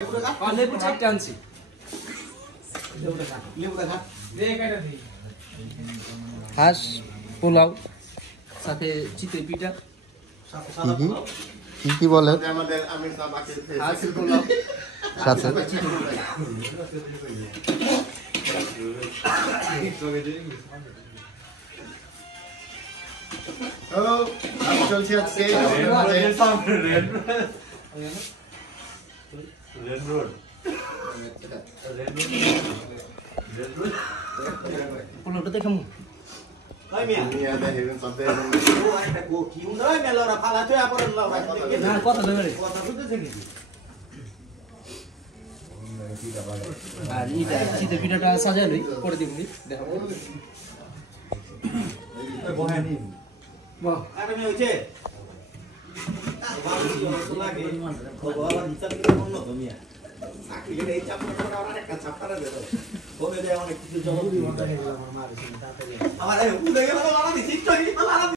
लेबू चारटे आनছি হাঁস পোলাও সাথে চিতই পিঠা কি বলে হাঁস পোলাও সাথে হ্যালো আমি চলছি আজকে রেড রোড পোলাওটা দেখামু Oi minha. Minha da Rio São Pedro. Ai ko ki un oi me laura phala tu apor laura. না কথা ধরে Kotha বুঝতে কি? আর এটা চিতই পিঠাটা সাজাই লই পরে দিবনি দেখাবো বহানি বাহ আরে মে হইছে লাগে ভগবান হিসাব করে অন্য তো মিয়া চাকরি করে এই চাপটা ওরা একটা চাপটা দে তো বলে দেয় অনেক কিছু জবাব দিই আমার এই উদে গেল বাবা দিছি তো